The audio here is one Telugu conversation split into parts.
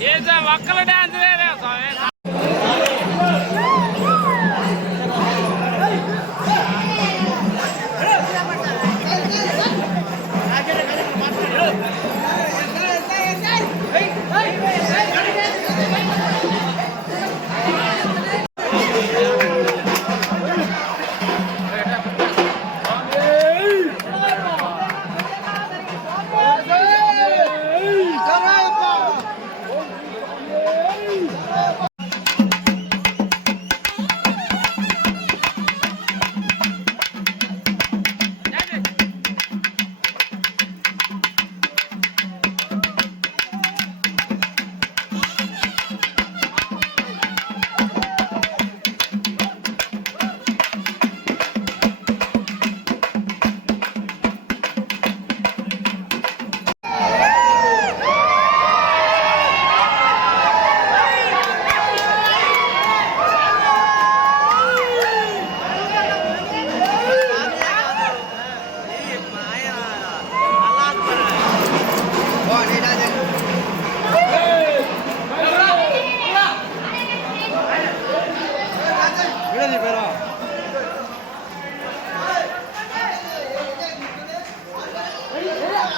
ఏ ఒక్కల డ్యాన్స్ వేరే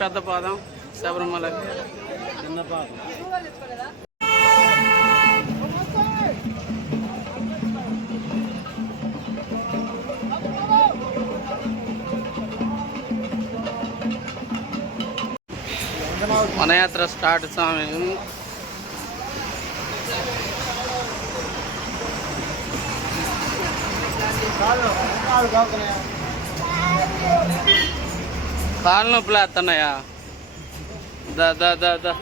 పెద్ద పాదం శబరిమల. చిన్న పాదం వనయాత్ర స్టార్ట్ స్వామి. కాళ్ళు కాళ్ళు కాకుండా నొప్పులు వేస్తున్నాయా దా దా దా దా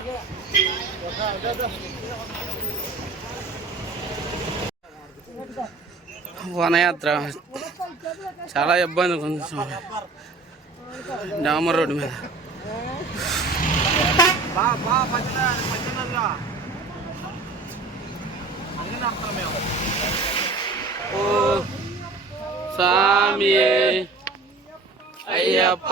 వనయాత్ర చాలా ఇబ్బంది ఉంది స్వామి డామర్ రోడ్డు మీద ఓ స్వామి అయ్యప్ప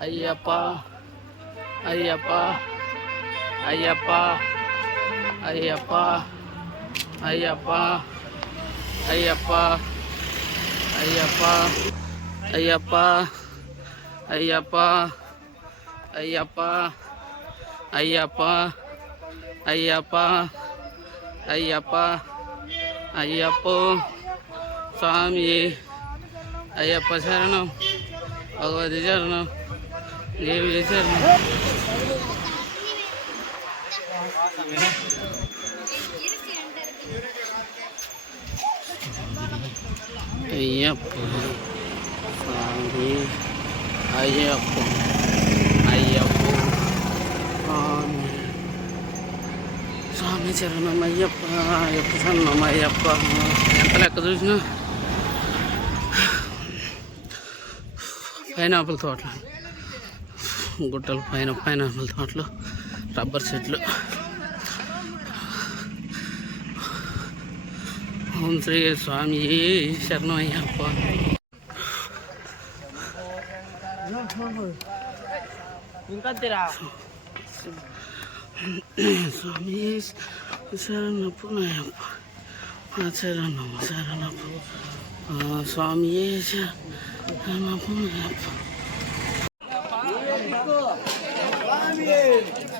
ஐயப்பா ஐயப்பா ஐயப்பா ஐயப்பா ஐயப்பா ஐயப்பா ஐயப்பா ஐயப்பா ஐயப்பா ஐயப்பா ஐயப்பா ஐயப்பா ஐயப்பா ஐயப்போ சாமியே ஐயப்ப சரணம் பகவதி சரணம் ఏమి చేశారు? అయ్యప్ప. స్వామి. అయ్యప్ప. అయ్యప్ప. స్వామి. స్వామి చరణం అయ్యప్ప. అయ్యప్ప చరణం అయ్యప్ప. ఎంత లెక్క చూసినా? పైనాపిల్ తోటలు. గుట్టలు పైన పైనాపిల్ తోటలు రబ్బర్ చెట్లు. ఓం శ్రీ స్వామి శరణం అయ్యప్ప ఇంకా తిరా స్వామి శరణప్పు నాయప్ప శరణం శరణప్పు స్వామి శరణప్పు నాయప్ప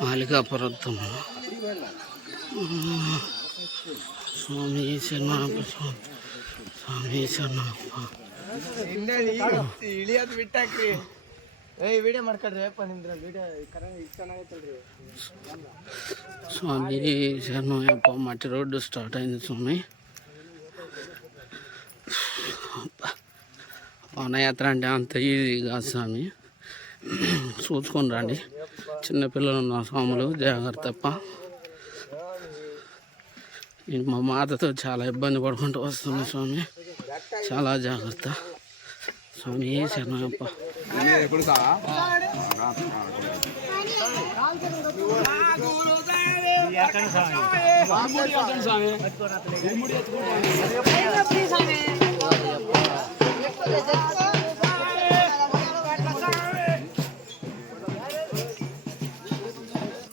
మాలికాపురత్వం స్వామి శరణప్ప స్వామి స్వామి శరణప్ప ಇಳಿಯೋದು ಬಿಟ್ಟಾಕ್ರಿ ಏ ವಿಡಿಯೋ ಮಾಡ್ಕೊಳ್ರಿ ಅಪ್ಪ ನಿಂದ್ರ ವಿಡಿಯೋ ಚೆನ್ನಾಗೈತಲ್ರಿ స్వామి శరణయ్యప్ప మట్టి రోడ్డు స్టార్ట్ అయింది స్వామి వనయాత్ర అంటే అంత ఈజీ కాదు స్వామి. చూసుకొని రండి. చిన్నపిల్లలు ఉన్న స్వాములు జాగ్రత్త తప్ప. నేను మా మాతతో చాలా ఇబ్బంది పడుకుంటూ వస్తున్నా స్వామి. చాలా జాగ్రత్త. స్వామి శరణయ్యప్ప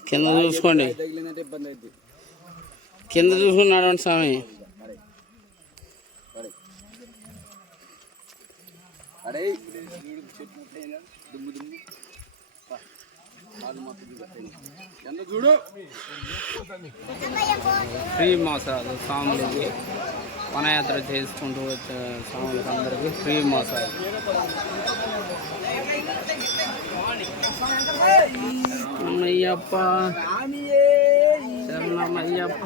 కింద చూసుకోండి. కింద చూసుకున్నాడు అండి స్వామి. అరే దుమ్ము దుమ్ము. ఫ్రీ మసాజ్ స్వాములకి వనయాత్ర చేసుకుంటూ వచ్చే స్వాములకి అందరికీ ఫ్రీ మసాజ్ అమ్మయ్యప్ప. శరణమయ్యప్ప.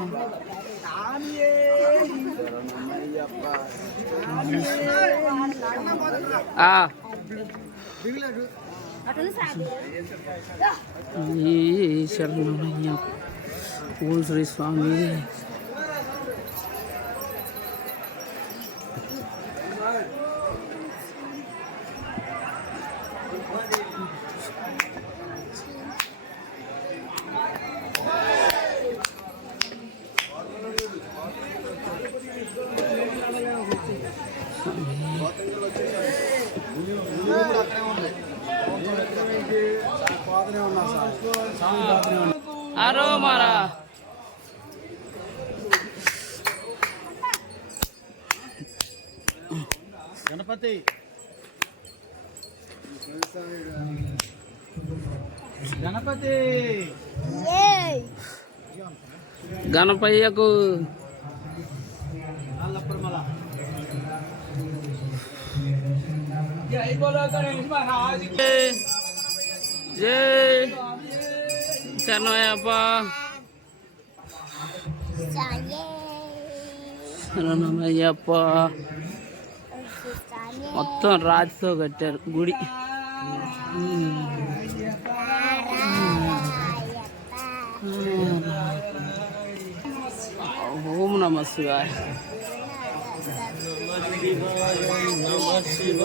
ఆ. ये शर्मा भैया बोल श्री स्वामी। అరో మారా గణపతి. గణపతి. గణపయ్యకు. నల్లప్పమల జై జై శరణమయ్యప్ప శరణమయ్యప్ప మొత్తం రాతితో కట్టారు గుడి ఓం నమ శివాయ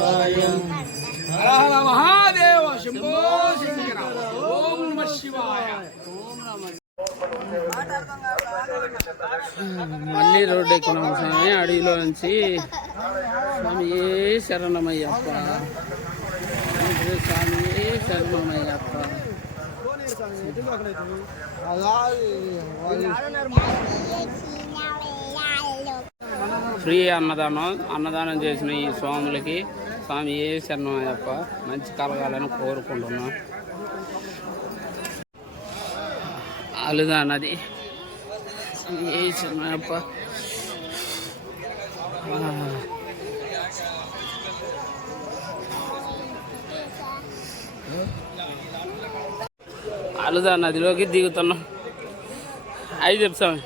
నమ శివాయ మహాదేవ శంభో శంకర ఓం నమ శివాయ మళ్ళీ రోడ్డు ఎక్కినాం స్వామి అడవిలో నుంచి స్వామి ఏ శరణమయ్యప్ప స్వామి ఏ శరణమయ్యప్ప ఫ్రీ అన్నదానం అన్నదానం చేసిన ఈ స్వాములకి స్వామి ఏ శరణమయ్యప్ప మంచి కలగాలని కోరుకుంటున్నాం. అలుదా నది. ఏ శరణమయ్యప్ప అలుదా నదిలోకి దిగుతున్నాం. అయి చెప్తామే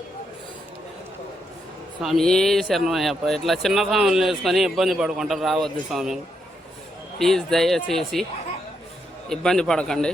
స్వామి ఏ శరణమయ్యప్ప? ఇట్లా చిన్న స్వామిని వేసుకొని ఇబ్బంది పడుకుంటారు రావద్దు స్వామి. ప్లీజ్ దయచేసి ఇబ్బంది పడకండి.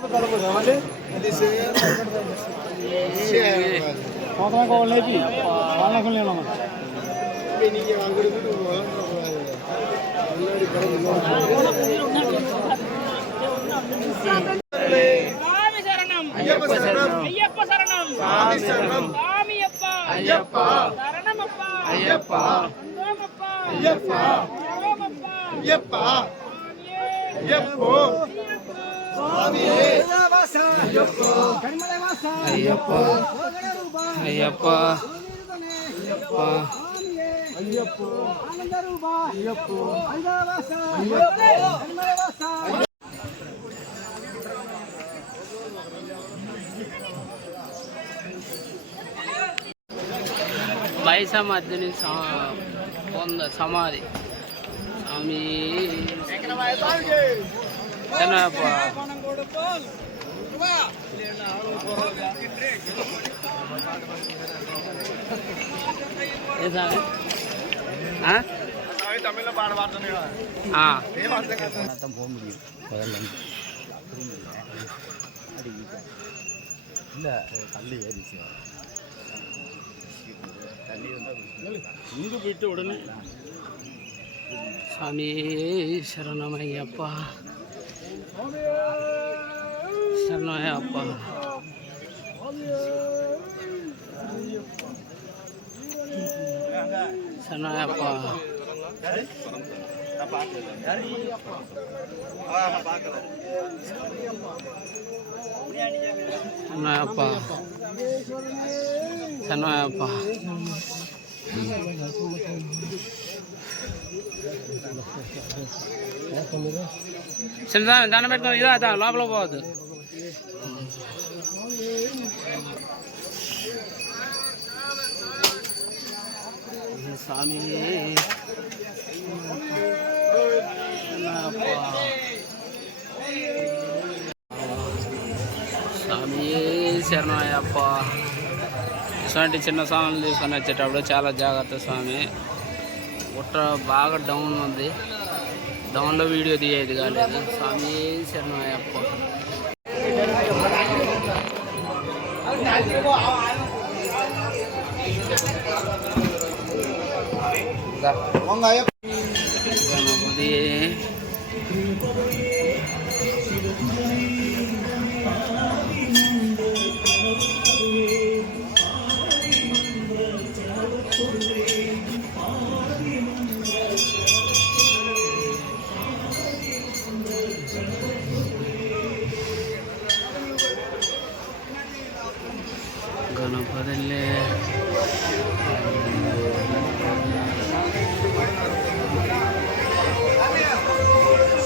బాగుండేది సంవత్సరం కావాలి వాళ్ళకు నేను స్వామి శరణం అయ్యప్ప శరణం అయ్యప్ప శరణం స్వామి శరణం స్వామి అప్ప అయ్యప్ప శరణమప్ప అయ్యప్ప అందోమప్ప అయ్యప్ప శరణమప్ప అయ్యప్ప అయ్యప్ప స్వామి అయ్యప్ప అయ్యప్ప అయ్యప్ప అయ్యప్ప బైస మధ్యని సా- పొంద సమాధి స్వామి போக முடியும் இல்லை தள்ளி ஏறிச்சு இங்கு போயிட்டு உடனே சாமி சரணமையப்பா Sana ya apa? Sana ya apa? Dari? Dari apa? Ah, apa? Apa? Sana? Ya. చిన్న దండం పెట్టుకుని ఇదా అదా లోపల పోవద్దు. స్వామి స్వామి శరణయ్యప్ప ఇటువంటి చిన్న స్వామిని తీసుకొని వచ్చేటప్పుడు చాలా జాగ్రత్త స్వామి. గుట్ట బాగా డౌన్ ఉంది. డౌన్లో వీడియో తీయేది కాలేదు స్వామి శరణయ్యప్ప Ganapati గణపతిలే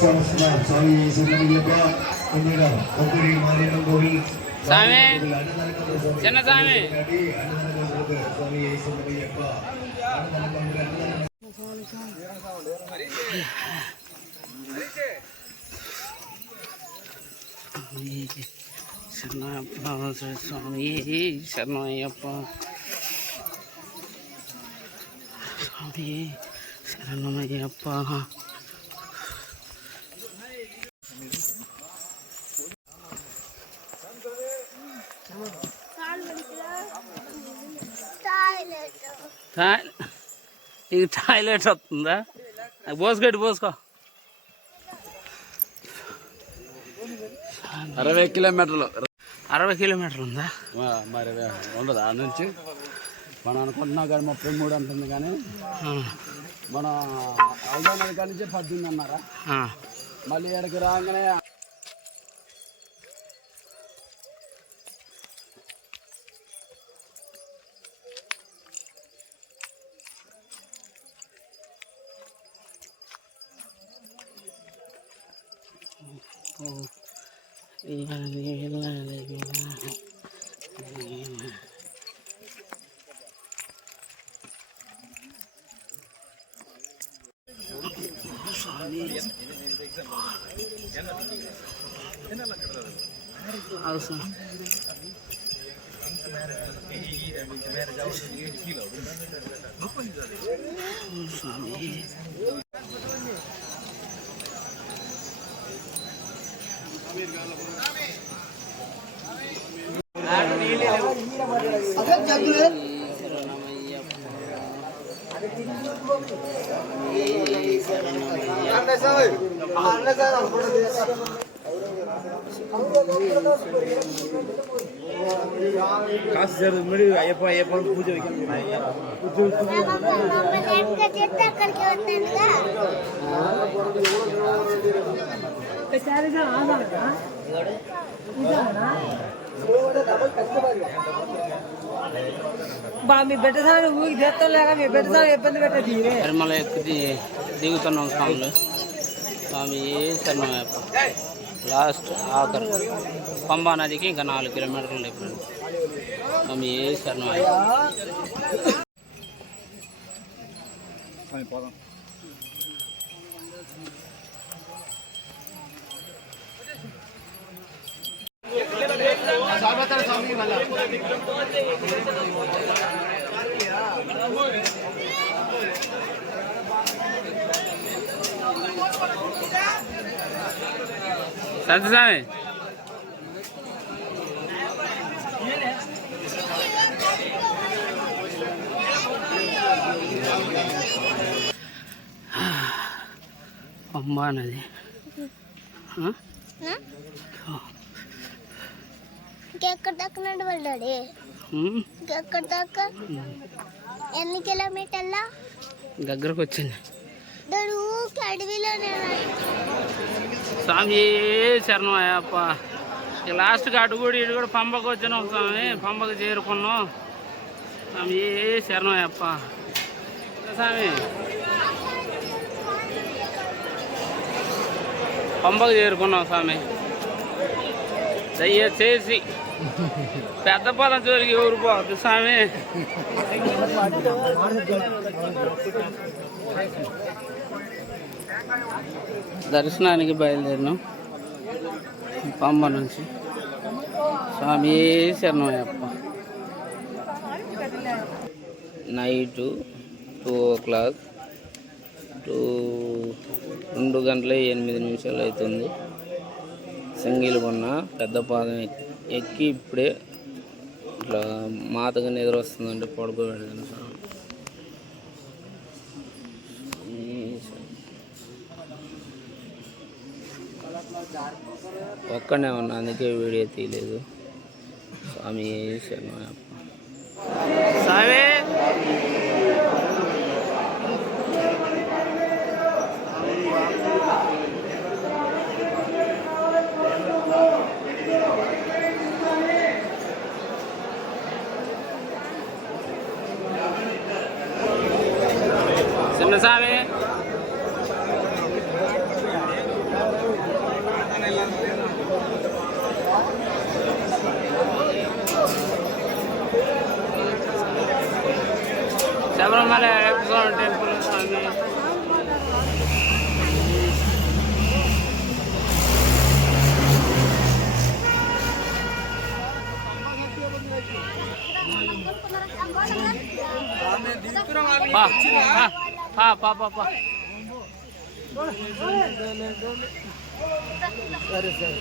Sangat sorry sebenarnya Pak. Penyerah Okuri Mariam Bohi. స్వామి చిన్న స్వామి Tadi anak-anak sorry sebenarnya Pak. Anak-anak శరణయ్యప్ప స్వామి శరణయ్యప్ప స్వామి శరణమయ్యప్ప ఇది టాయిలెట్ వస్తుందా? పోసుకోటి పోసుకో అరవై కిలోమీటర్లు. అరవై కిలోమీటర్లు ఉందా? మరి ఉండదు? ఆ నుంచి మనం అనుకుంటున్నాం కానీ ముప్పై మూడు అంటుంది కానీ మనం అవగాహన కాడి నుంచి పద్దెనిమిది అన్నారా. మళ్ళీ ఇక్కడికి రాగానే ಹೌದು ಸರ್ ಅದೇ ಜಗ್ಗಲೇ ಅನ್ನ మమ్మల్ని ఎక్కడ చెప్తే అక్కడికి వస్తానుగా బా మీ బిడ్డ సార్ ఊరికి తెస్తాం లేక మీ బిడ్డ సార్ ఇబ్బంది పెట్టదు తిరుమల ఎక్కి ది- దిగుతున్నాం స్వాములు స్వామి శరణమయ్యప్ప లాస్ట్ ఆఖరు పంబా నదికి ఇంకా నాలుగు కిలోమీటర్లు ఇప్పుడు స్వామి శరణమయ్యప్ప సంతస్వామి పంబా దాకా నడవడాలి? దాకా? ఎన్ని కిలోమీటర్ల? దగ్గరకు వచ్చింది. ఊరికి అడవిలోనే స్వామి శరణం అయ్యప్ప. ఇక లాస్ట్కి అటు కూడా ఇటు కూడా పంపకు వచ్చినాం స్వామి. పంపకు చేరుకున్నాం. స్వామి శరణం అయ్యప్ప. స్వామి. పంపకు చేరుకున్నాం స్వామి. దయచేసి పెద్ద పొలం జోలికి ఎవరు పోవద్దు స్వామి. దర్శనానికి బయలుదేరినాం. పంబ నుంచి. స్వామి శరణమయ్యప్ప night two o'clock two రెండు గంటల ఎనిమిది నిమిషాలు అవుతుంది. సింగిల్ కొన్న పెద్ద పాదం ఎక్కి ఇప్పుడే ఇట్లా మాతగా నిద్ర వస్తుందంటే పడుకోబెడతాను సార్ ఒక్కనే ఉన్నా అందుకే వీడియో తీయలేదు. స్వామి శరణమయ్యప్ప స్వామి! చిన్న స్వామి శబరిమల స్వామి టెంపుల్ స్వామి పా, పా, పా, పా, పా. సరే సరే